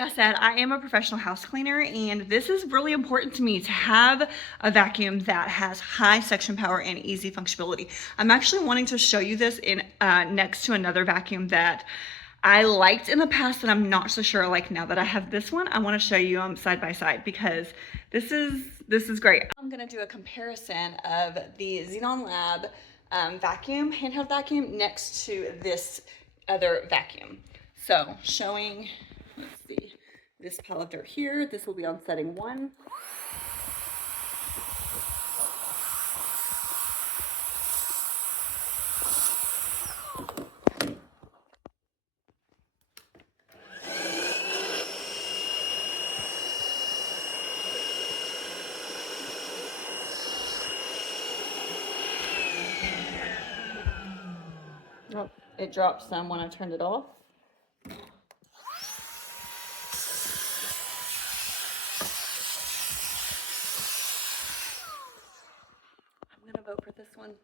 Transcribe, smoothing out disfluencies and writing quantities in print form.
like I said, I am a professional house cleaner, and this is really important to me to have a vacuum that has high suction power and easy functionality. I'm actually wanting to show you this in next to another vacuum that I liked in the past that I'm not so sure I like now that I have this one. I want to show you them side by side because this is great. I'm gonna do a comparison of the Xenon Lab vacuum, handheld vacuum, next to this other vacuum. So showing, let's see, this pile of dirt here. This will be on setting 1. Oh, it dropped some when I turned it off. I'm gonna vote for this one.